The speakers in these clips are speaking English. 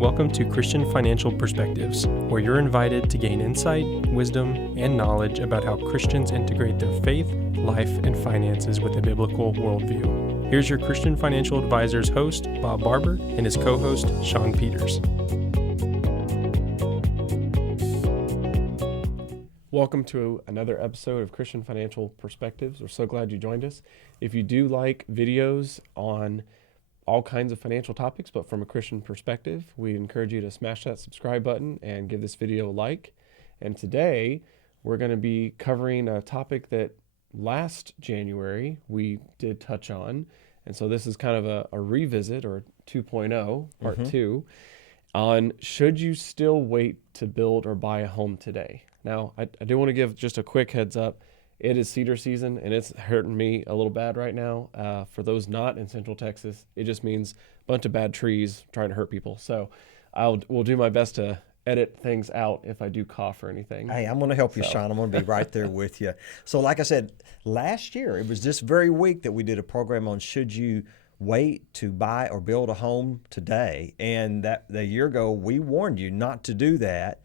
Welcome to Christian Financial Perspectives, where you're invited to gain insight, wisdom, and knowledge about how Christians integrate their faith, life, and finances with a biblical worldview. Here's your Christian Financial Advisors host, Bob Barber, and his co-host, Shawn Peters. Welcome to another episode of Christian Financial Perspectives. We're so glad you joined us. If you do like videos on all kinds of financial topics, but from a Christian perspective, we encourage you to smash that subscribe button and give this video a like. And today, we're going to be covering a topic that last January we did touch on. And so this is kind of a revisit, or 2.0, part 2, on should you still wait to build or buy a home today? Now, I do want to give just a quick heads up. It is cedar season, and it's hurting me a little bad right now. For those not in Central Texas, it just means a bunch of bad trees trying to hurt people. So we'll do my best to edit things out if I do cough or anything. Hey, I'm going to help you, Shawn. I'm going to be right there with you. So like I said, last year, it was this very week that we did a program on should you wait to buy or build a home today. And that a year ago, we warned you not to do that.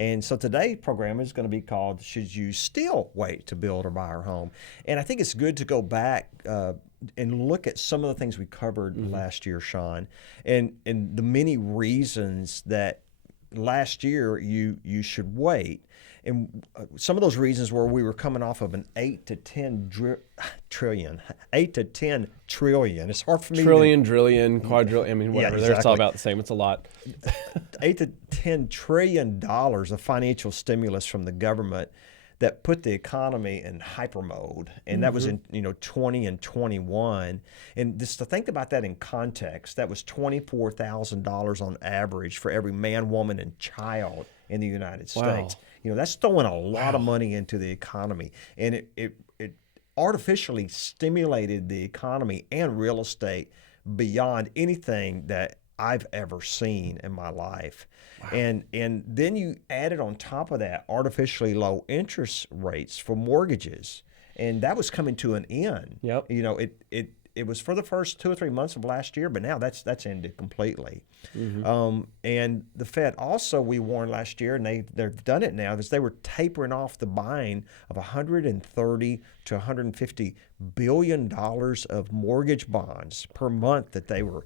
And so today's program is going to be called, Should You Still Wait to Build or Buy a Home? And I think it's good to go back and look at some of the things we covered last year, Shawn, and the many reasons that last year you should wait. And some of those reasons were we were coming off of an 8 to 10 trillion. It's hard for me Trillion, quadrillion, I mean, whatever. Yeah, exactly. It's all about the same. It's a lot. 8 to 10 trillion dollars of financial stimulus from the government that put the economy in hyper mode, and that was in 20 and 21. And just to think about that in context, that was $24,000 on average for every man, woman, and child in the United States. That's throwing a lot of money into the economy, and it artificially stimulated the economy and real estate beyond anything that I've ever seen in my life. Wow. And then you added on top of that artificially low interest rates for mortgages, and that was coming to an end. Yep. It was for the first 2 or 3 months of last year, but now that's ended completely. And the Fed also, we warned last year, and they've done it now, is they were tapering off the buying of $130 to $150 billion of mortgage bonds per month that they were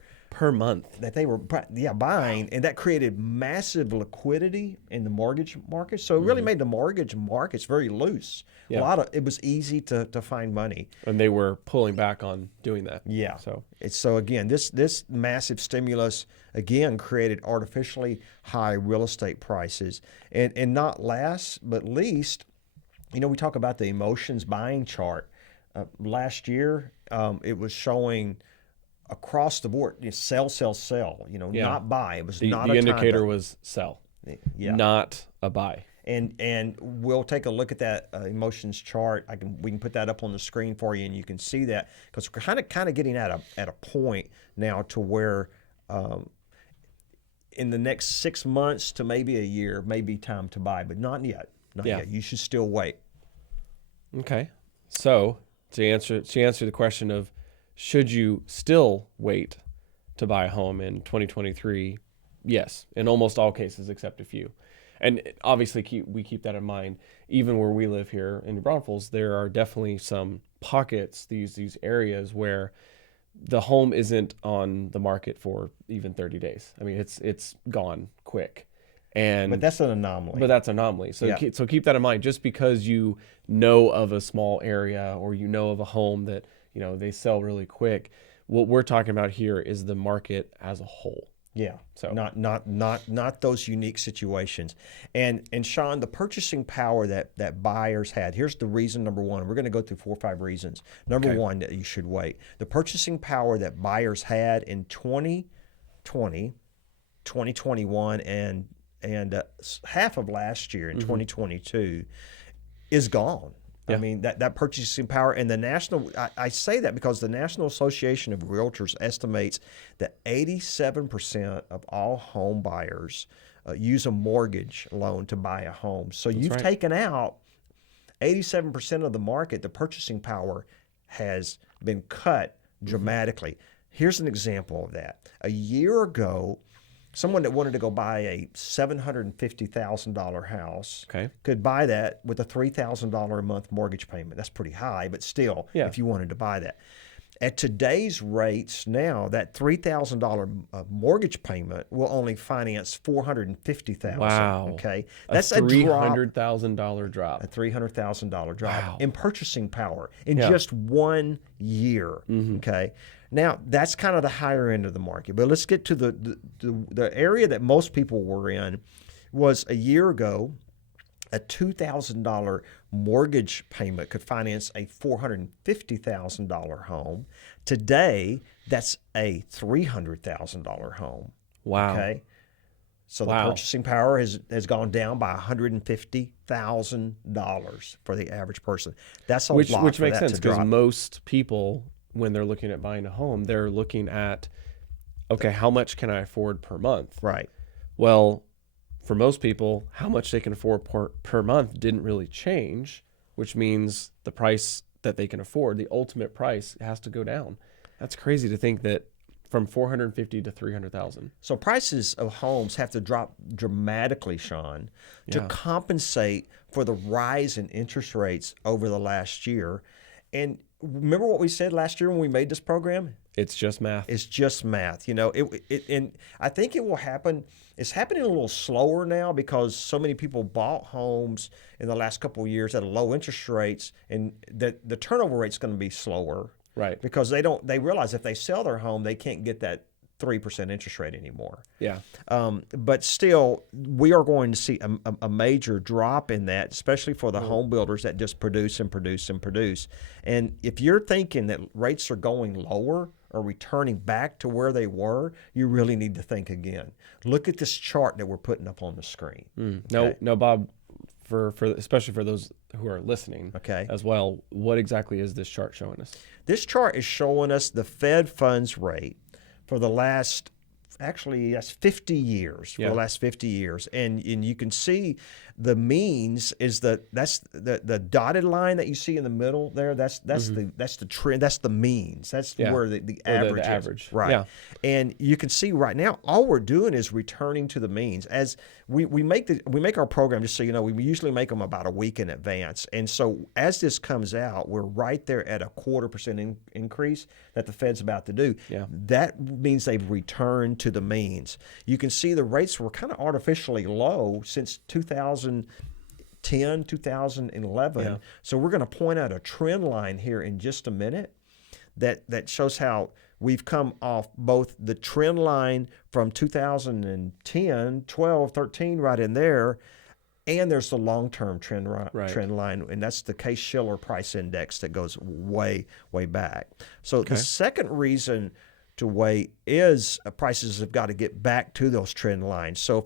buying, and that created massive liquidity in the mortgage market. So it really made the mortgage markets very loose. Yeah. It was easy to find money, and they were pulling back on doing that. Yeah. So again, this massive stimulus again created artificially high real estate prices, and not last but least, we talk about the emotions buying chart. Last year, it was showing across the board, sell, not buy. It was not the a indicator time was sell, not a buy. And we'll take a look at that emotions chart. We can put that up on the screen for you, and you can see that, because we're kind of getting at a point now to where in the next 6 months to maybe a year may be time to buy, but not yet. Not yet. You should still wait. Okay. So to answer the question of should you still wait to buy a home in 2023? Yes, in almost all cases except a few. And obviously we keep that in mind. Even where we live here in New Braunfels, there are definitely some pockets, these areas where the home isn't on the market for even 30 days. I mean, it's gone quick. But that's an anomaly. So so keep that in mind. Just because you know of a small area or you know of a home that they sell really quick, what we're talking about here is the market as a whole. Yeah. So not those unique situations. And Shawn, the purchasing power that buyers had. Here's the reason number one. We're going to go through 4 or 5 reasons. Number one, that you should wait. The purchasing power that buyers had in 2020, 2021, and half of last year in 2022 is gone. Yeah. I mean, that purchasing power, and I say that because the National Association of Realtors estimates that 87% of all home buyers use a mortgage loan to buy a home. So you've taken out 87% of the market. The purchasing power has been cut dramatically. Here's an example of that. A year ago, Someone that wanted to go buy a $750,000 house Okay. could buy that with a $3,000 a month mortgage payment. That's pretty high, but still, Yeah. if you wanted to buy that. At today's rates now, that $3,000 mortgage payment will only finance $450,000. Wow. Okay, That's that's a a drop. $300,000 drop. A $300,000 drop Wow. in purchasing power in Yeah. just 1 year. Okay, now that's kind of the higher end of the market. But let's get to the area that most people were in. Was a year ago, a $2,000 mortgage payment could finance a $450,000 home. Today, that's a $300,000 home. Wow. Okay. So the Wow. purchasing power has gone down by $150,000 for the average person. That's a lot Which for makes that sense to because drop. most people, when they're looking at buying a home, they're looking at, okay, how much can I afford per month? Right. Well, for most people, how much they can afford per month didn't really change, which means the price that they can afford, the ultimate price, has to go down. That's crazy to think that from 450 to 300,000. So prices of homes have to drop dramatically, Shawn, to Yeah. compensate for the rise in interest rates over the last year. And remember what we said last year when we made this program? It's just math. It's just math. You know, and I think it will happen. It's happening a little slower now because so many people bought homes in the last couple of years at a low interest rates, and the turnover rate's going to be slower. Right. Because they realize if they sell their home, they can't get that 3% interest rate anymore. Yeah. But still, we are going to see a major drop in that, especially for the home builders that just produce and produce and produce. And if you're thinking that rates are going lower or returning back to where they were, you really need to think again. Look at this chart that we're putting up on the screen. No, Bob, for especially for those who are listening Okay. as well, what exactly is this chart showing us? This chart is showing us the Fed funds rate for the last, actually, that's 50 years, for Yeah. the last 50 years. And you can see the means is that's the dotted line that you see in the middle there. That's the trend. That's the means. That's Yeah. where the Or average the is. average. Right. Yeah. And you can see right now, all we're doing is returning to the means. As we make our program, just so you know, we usually make them about a week in advance. And so as this comes out, we're right there at a 0.25% increase that the Fed's about to do. Yeah. That means they've returned to the means. You can see the rates were kind of artificially low since 2010, 2011. Yeah. So we're going to point out a trend line here in just a minute that shows how we've come off both the trend line from 2010, 12, 13, right in there, and there's the long-term trend line, and that's the Case-Shiller price index that goes way, way back. So the second reason to wait is prices have got to get back to those trend lines. So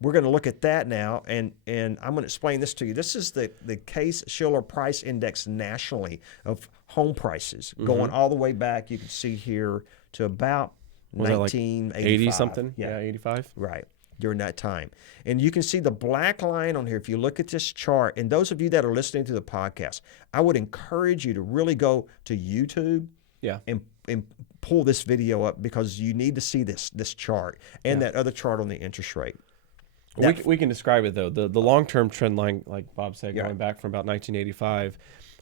we're going to look at that now, and I'm going to explain this to you. This is the Case-Shiller price index nationally of home prices, going all the way back. You can see here to about 1985. 80 something? Yeah, 85? right, during that time. And you can see the black line on here. If you look at this chart, and those of you that are listening to the podcast, I would encourage you to really go to YouTube and pull this video up, because you need to see this chart and that other chart on the interest rate. We can describe it, though. The long-term trend line, like Bob said, going back from about 1985,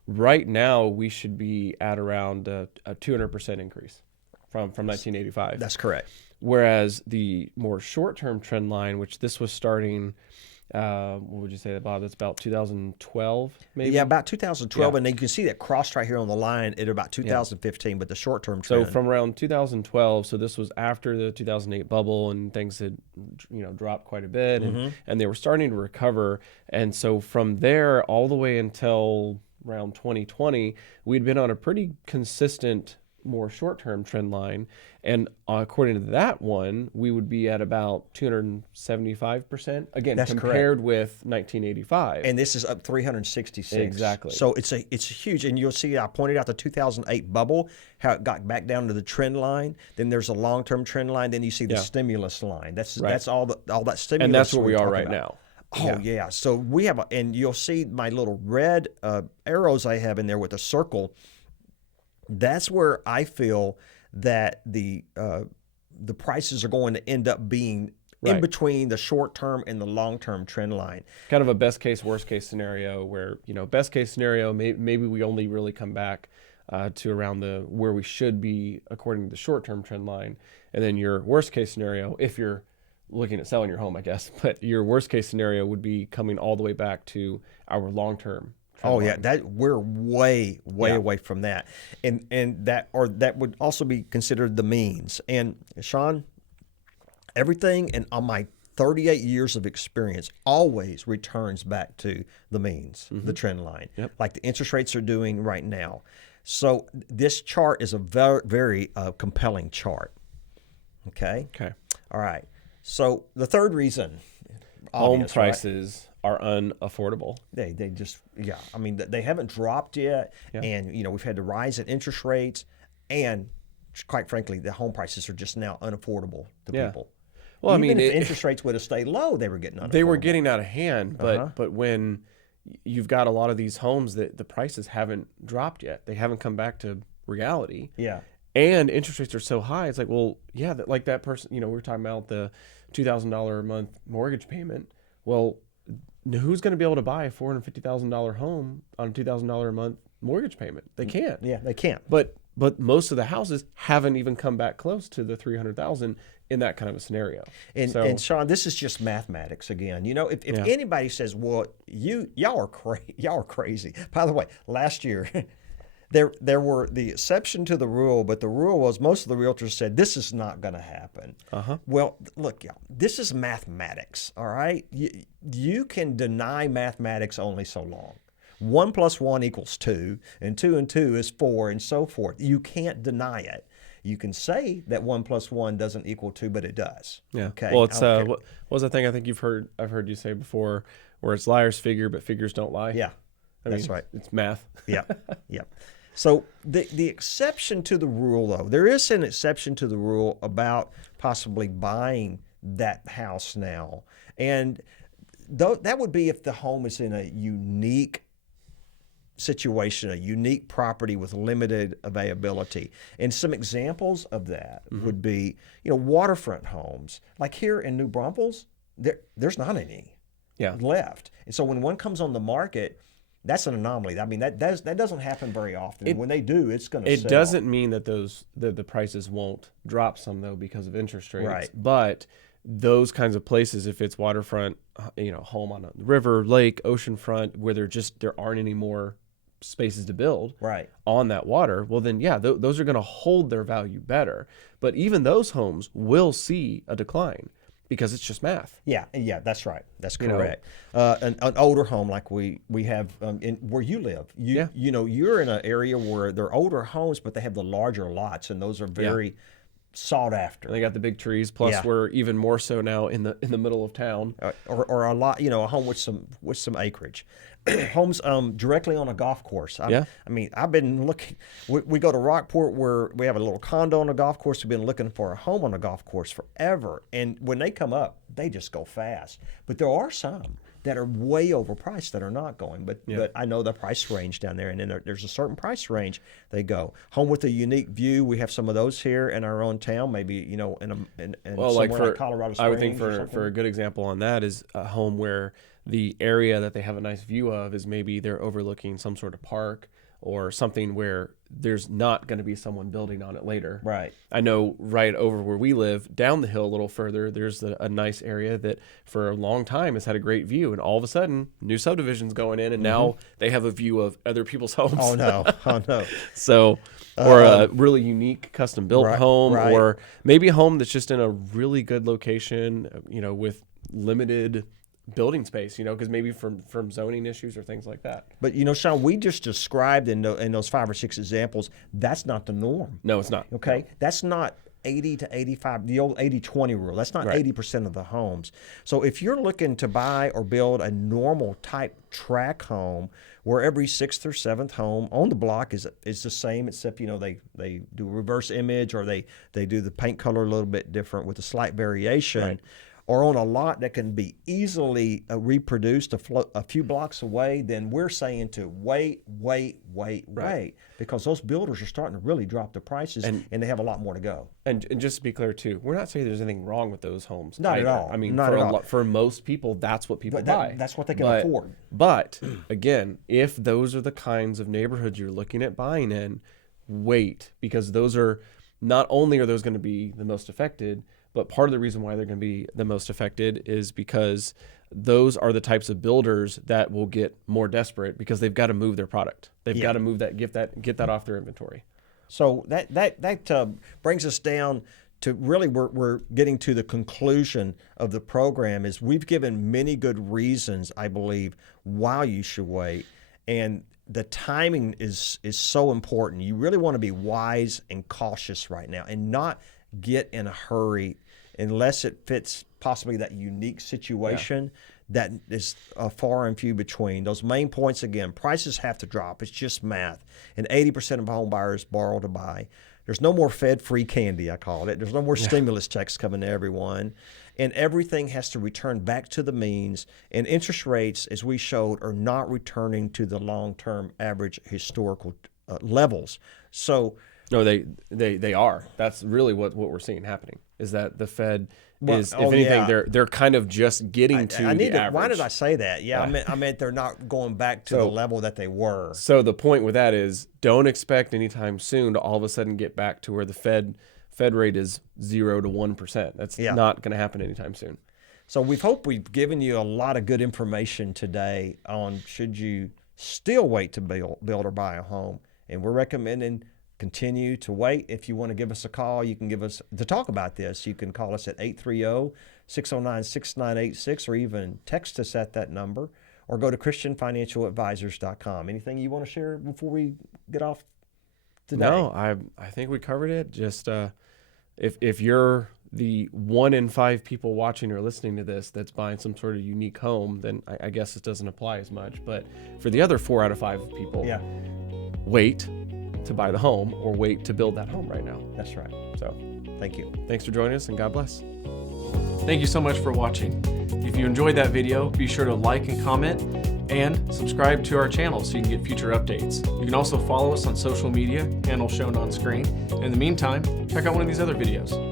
right now we should be at around a 200% increase from 1985. That's correct. Whereas the more short-term trend line, which this was starting, what would you say, Bob? That's about 2012, maybe? Yeah, about 2012. Yeah. And then you can see that crossed right here on the line at about 2015, but the short-term trend. So from around 2012, so this was after the 2008 bubble, and things had dropped quite a bit, and they were starting to recover. And so from there all the way until around 2020, we'd been on a pretty consistent, more short-term trend line. And according to that one, we would be at about 275%, again, That's compared with 1985. And this is up 366. Exactly. So it's huge. And you'll see I pointed out the 2008 bubble, how it got back down to the trend line. Then there's a long-term trend line. Then you see the stimulus line. That's all that stimulus. And that's where we are talking right about. now. Oh, yeah. So we have, and you'll see my little red arrows I have in there with a circle. That's where I feel that the the prices are going to end up being in Right. between the short term and the long term trend line. Kind of a best case, worst case scenario where, best case scenario, maybe we only really come back to around where we should be according to the short term trend line. And then your worst case scenario, if you're looking at selling your home, I guess, but your worst case scenario would be coming all the way back to our long term. Oh yeah, that we're way Yeah. away from that, and that would also be considered the means. And Shawn, everything on my 38 years of experience always returns back to the means, the trend line, Yep. like the interest rates are doing right now. So this chart is a very, very compelling chart. Okay. Okay. All right. So the third reason, Home obvious, right? prices are unaffordable. They just, I mean, they haven't dropped yet, Yeah. and we've had the rise in interest rates, and quite frankly, the home prices are just now unaffordable to Yeah. people. Well, Even I mean, if interest rates would have stayed low, they were getting unaffordable. they were getting out of hand, but Uh-huh. but when you've got a lot of these homes that the prices haven't dropped yet, they haven't come back to reality, Yeah. and interest rates are so high. It's like, well, yeah, like that person, we were talking about the $2,000 a month mortgage payment. Well, who's going to be able to buy a $450,000 home on a $2,000 a month mortgage payment? They can't. Yeah, they can't. But most of the houses haven't even come back close to the 300,000 in that kind of a scenario. And Shawn, this is just mathematics again. If Yeah. anybody says, "Well, y'all are crazy." By the way, last year there were the exception to the rule, but the rule was most of the realtors said this is not going to happen. Well, look, y'all, this is mathematics. All right, you can deny mathematics only so long. 1 + 1 = 2, and 2 and 2 is 4, and so forth. You can't deny it. You can say that 1 + 1 doesn't equal 2, but it does. Yeah. Okay. Well, it's Okay. what was the thing I think I've heard you say before, where it's liars figure, but figures don't lie. Yeah, I that's mean, right. It's math. Yeah, yeah. So the exception to the rule, though, there is an exception to the rule about possibly buying that house now, and that would be if the home is in a unique situation, a unique property with limited availability. And some examples of that would be, waterfront homes. Like here in New Braunfels, there's not any left. And so when one comes on the market, that's an anomaly. I mean, that doesn't happen very often. When they do, it's going to sell. It doesn't mean that the prices won't drop some though because of interest rates. Right. But those kinds of places, if it's waterfront, home on a river, lake, oceanfront, where there aren't any more spaces to build on that water, well then those are going to hold their value better. But even those homes will see a decline because it's just math. Yeah, that's right. That's correct. An older home like we have where you live. You're in an area where they're older homes, but they have the larger lots, and those are very sought after. And they got the big trees. Plus, we're even more so now in the middle of town. Or a lot, a home with some acreage. Homes directly on a golf course. I mean, I've been looking. We go to Rockport where we have a little condo on a golf course. We've been looking for a home on a golf course forever, and when they come up, they just go fast. But there are some that are way overpriced that are not going. But I know the price range down there, and then there's a certain price range they go. Home with a unique view. We have some of those here in our own town. Maybe in somewhere like Colorado Springs. I would think for a good example on that is a home where the area that they have a nice view of is maybe they're overlooking some sort of park or something where there's not going to be someone building on it later. Right. I know right over where we live, down the hill a little further, there's a nice area that for a long time has had a great view. And all of a sudden, new subdivisions going in, and now they have a view of other people's homes. Oh, no. So, or a really unique custom-built home, or maybe a home that's just in a really good location, with limited building space, because maybe from zoning issues or things like that. But Shawn, we just described in those 5 or 6 examples, that's not the norm. No, it's not. Okay, that's not 80 to 85, the old 80-20 rule. That's not 80% of the homes. So if you're looking to buy or build a normal type tract home where every 6th or 7th home on the block is the same, except they do a reverse image or they do the paint color a little bit different with a slight variation. or on a lot that can be easily reproduced a few blocks away, then we're saying to wait, because those builders are starting to really drop the prices, and they have a lot more to go. And just to be clear too, we're not saying there's anything wrong with those homes. Not either. at all. I mean, Not at all. for most people, that's what people buy. That's what they can afford. But again, if those are the kinds of neighborhoods you're looking at buying in, wait, because those are not only are those going to be the most affected, but part of the reason why they're going to be the most affected is because those are the types of builders that will get more desperate because they've got to move their product. They've got to move that, get that off their inventory. So that brings us down to really we're getting to the conclusion of the program. Is we've given many good reasons, I believe, why you should wait, and the timing is so important. You really want to be wise and cautious right now, and not get in a hurry unless it fits possibly that unique situation that is far and few between. Those main points, again, prices have to drop. It's just math. And 80% of home buyers borrow to buy. There's no more Fed-free candy, I call it. There's no more stimulus checks coming to everyone. And everything has to return back to the means. And interest rates, as we showed, are not returning to the long-term average historical levels. So no, they are. That's really what we're seeing happening, is that the Fed is, if anything, they're kind of just getting to the average. Why did I say that? I meant they're not going back to the level that they were. So the point with that is, don't expect anytime soon to all of a sudden get back to where the Fed rate is 0 to 1%. That's not going to happen anytime soon. So we hope we've given you a lot of good information today on should you still wait to build or buy a home. And we're recommending continue to wait. If you want to give us a call, you can give us to talk about this. You can call us at 830-609-6986 or even text us at that number, or go to christianfinancialadvisors.com. Anything you want to share before we get off today? No, I think we covered it. Just if you're the 1 in 5 people watching or listening to this that's buying some sort of unique home, then I guess it doesn't apply as much. But for the other 4 out of 5 people, wait to buy the home or wait to build that home right now. That's right. So thank you. Thanks for joining us, and God bless. Thank you so much for watching. If you enjoyed that video, be sure to like and comment and subscribe to our channel so you can get future updates. You can also follow us on social media, handle shown on screen. In the meantime, check out one of these other videos.